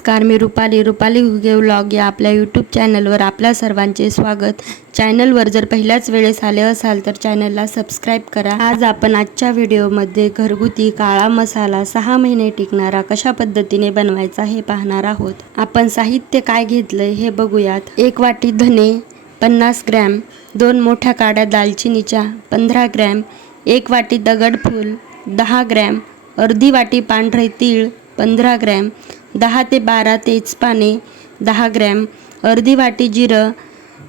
नमस्कार मी रुपाली. रुपाली घुगे व्लॉग या आपल्या यूट्यूब चॅनलवर आपल्या सर्वांचे स्वागत. चॅनलवर जर पहिल्याच वेळेस आले असाल तर चॅनलला सबस्क्राईब करा. आज आपण आजच्या व्हिडिओमध्ये घरगुती काळा मसाला सहा महिने टिकणारा कशा पद्धतीने बनवायचा हे पाहणार आहोत. आपण साहित्य काय घेतलंय हे बघूयात. एक वाटी धने पन्नास ग्रॅम दोन मोठ्या काड्या दालचिनीच्या पंधरा ग्रॅम एक वाटी दगडफूल दहा ग्रॅम अर्धी वाटी पांढरे तीळ पंधरा ग्रॅम दहा ते बारा तेजपाने दहा ग्रॅम अर्धी वाटी जिरं.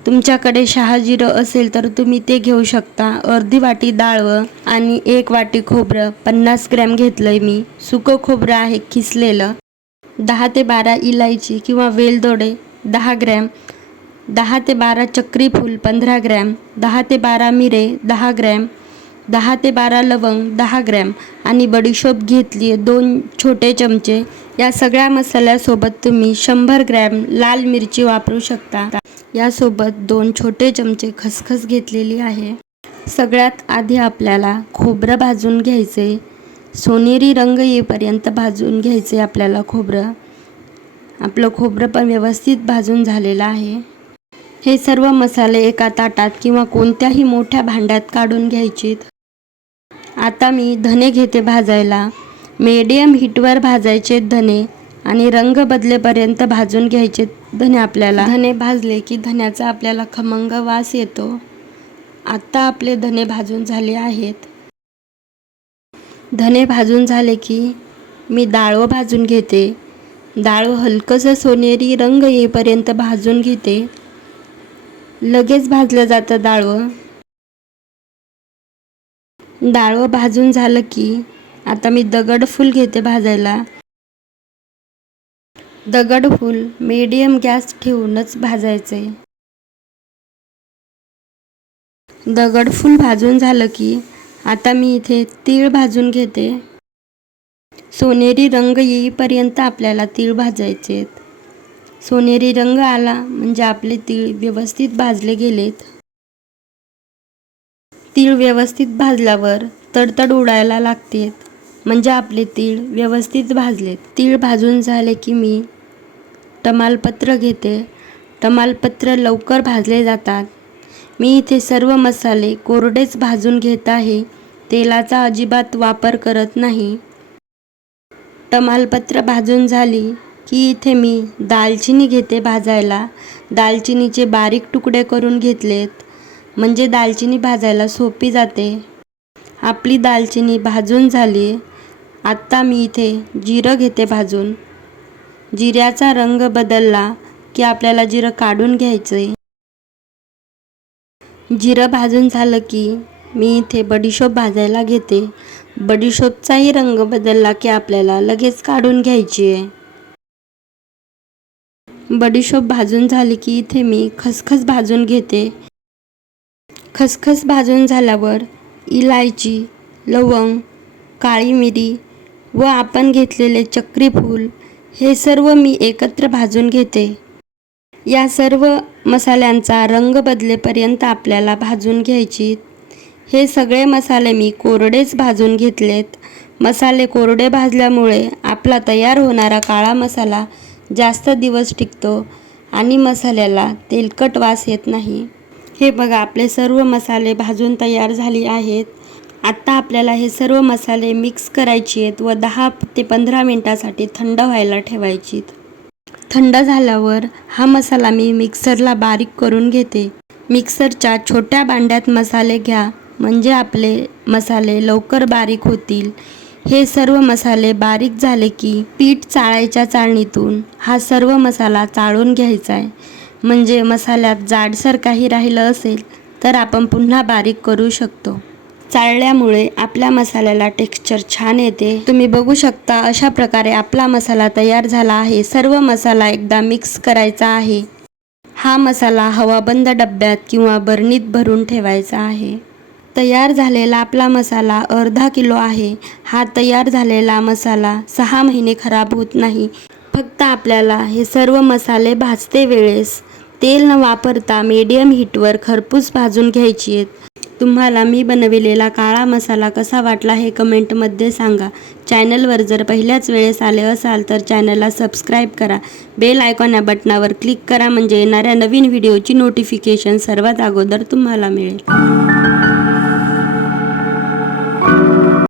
तुमच्याकडे शहा जिरं असेल तर तुम्ही ते घेऊ शकता. अर्धी वाटी डाळवं आणि एक वाटी खोबरं. पन्नास ग्रॅम घेतलंय मी. सुकं खोबरं आहे किसलेलं दहा ते बारा इलायची किंवा वेलदोडे दहा ग्रॅम. दहा ते बारा चक्री फूल पंधरा ग्रॅम. दहा ते बारा मिरे दहा ग्रॅम. दहा ते बारा लवंग दहा ग्रॅम आणि बडीशोप घेतली आहे दोन छोटे चमचे. या सगळ्या मसाल्यासोबत तुम्ही शंभर ग्रॅम लाल मिरची वापरू शकता. यासोबत दोन छोटे चमचे खसखस घेतलेली आहे. सगळ्यात आधी आपल्याला खोबरं भाजून घ्यायचे. सोनेरी रंग येईपर्यंत भाजून घ्यायचे आपल्याला खोबरं. आपलं खोबरं पण व्यवस्थित भाजून झालेलं आहे. हे सर्व मसाले एका ताटात किंवा कोणत्याही मोठ्या भांड्यात काढून घ्यायचेत. आता मी धने घेते भाजायला. मीडियम हीटवर भाजायचे धने आणि रंग बदलेपर्यंत भाजून घ्यायचे धने आपल्याला. धने भाजले की धन्याचा आपल्याला खमंग वास येतो. आत्ता आपले धने भाजून झाले आहेत. धने भाजून झाले की मी डाळवं भाजून घेते. डाळो हलकंसं सोनेरी रंग येईपर्यंत भाजून घेते. लगेच भाजलं जातं डाळवं. डाळवं भाजून झालं की आता मी दगडफूल घेते भाजायला. दगडफूल मीडियम गॅस ठेवूनच भाजायचे. दगडफूल भाजून झालं की आता मी इथे तीळ भाजून घेते. सोनेरी रंग येईपर्यंत आपल्याला तीळ भाजायचे सोनेरी रंग आला म्हणजे आपले तीळ व्यवस्थित भाजले गेलेत. तीळ व्यवस्थित भाजल्यावर तडतड उडायला लागतेत. म्हणजे आपले तीळ व्यवस्थित भाजलेत. तीळ भाजून झाले की मी तमालपत्र घेते. तमालपत्र लवकर भाजले जातात. मी इथे सर्व मसाले कोरडेच भाजून घेत आहे. तेलाचा अजिबात वापर करत नाही. तमालपत्र भाजून झाली की इथे मी दालचिनी घेते भाजायला. दालचिनीचे बारीक तुकडे करून घेतलेत. म्हणजे दालचिनी भाजायला सोपी जाते. आपली दालचिनी भाजून झाली. आत्ता मी इथे जिरं घेते भाजून. जिऱ्याचा रंग बदलला की आपल्याला जिरं काढून घ्यायचं आहे जिरं भाजून झालं की मी इथे बडीशोप भाजायला घेते. बडीशोपचाही रंग बदलला की आपल्याला लगेच काढून घ्यायची आहे बडीशोप भाजून झाली की इथे मी खसखस भाजून घेते. खसखस भाजून झाल्यावर इलायची लवंग काळी मिरी व आपण घेतलेले चक्रीफूल हे सर्व मी एकत्र भाजून घेते. या सर्व मसाल्यांचा रंग बदलेपर्यंत आपल्याला भाजून घ्यायची. हे सगळे मसाले मी कोरडेच भाजून घेतलेत. मसाले कोरडे भाजल्यामुळे आपला तयार होणारा काळा मसाला जास्त दिवस टिकतो आणि मसाल्याला तेलकट वास येत नाही. हे बघा आपले सर्व मसाले भाजून तयार झाले आहेत. आत्ता आपल्याला हे सर्व मसाले मिक्स करायचे आहेत व दहा ते पंधरा मिनटासाठी थंड व्हायला ठेवायची थंड झाल्यावर हा मसाला मी मिक्सरला बारीक करून घेते. मिक्सरच्या छोट्या भांड्यात मसाले घ्या म्हणजे आपले मसाले लवकर बारीक होतील. हे सर्व मसाले बारीक झाले की पीठ चाळायच्या चाळणीतून हा सर्व मसाला चाळून घ्यायचा आहे. म्हणजे मसाल्यात जाडसर काही राहिलं असेल तर आपण पुन्हा बारीक करू शकतो. चाळल्यामुळे आपल्या मसाल्याला टेक्स्चर छान येते. तुम्ही बघू शकता अशा प्रकारे आपला मसाला तयार झाला आहे. सर्व मसाला एकदा मिक्स करायचा आहे. हा मसाला हवाबंद डब्यात किंवा बरणीत भरून ठेवायचा आहे. तयार झालेला आपला मसाला अर्धा किलो आहे. हा तयार झालेला मसाला सहा महिने खराब होत नाही. फक्त आपल्याला हे सर्व मसाले भाजते वेळेस. तेल न वापरता मीडियम हीटवर खरपूस भाजून घ्यायची आहेत. तुम्हाला मी बनविलेला काळा मसाला कसा वाटला हे कमेंटमध्ये सांगा. चॅनलवर जर पहिल्याच वेळेस आले असाल तर चॅनलला सबस्क्राईब करा. बेल आयकॉन या बटनावर क्लिक करा म्हणजे येणाऱ्या नवीन व्हिडिओची नोटिफिकेशन सर्वात अगोदर तुम्हाला मिळेल.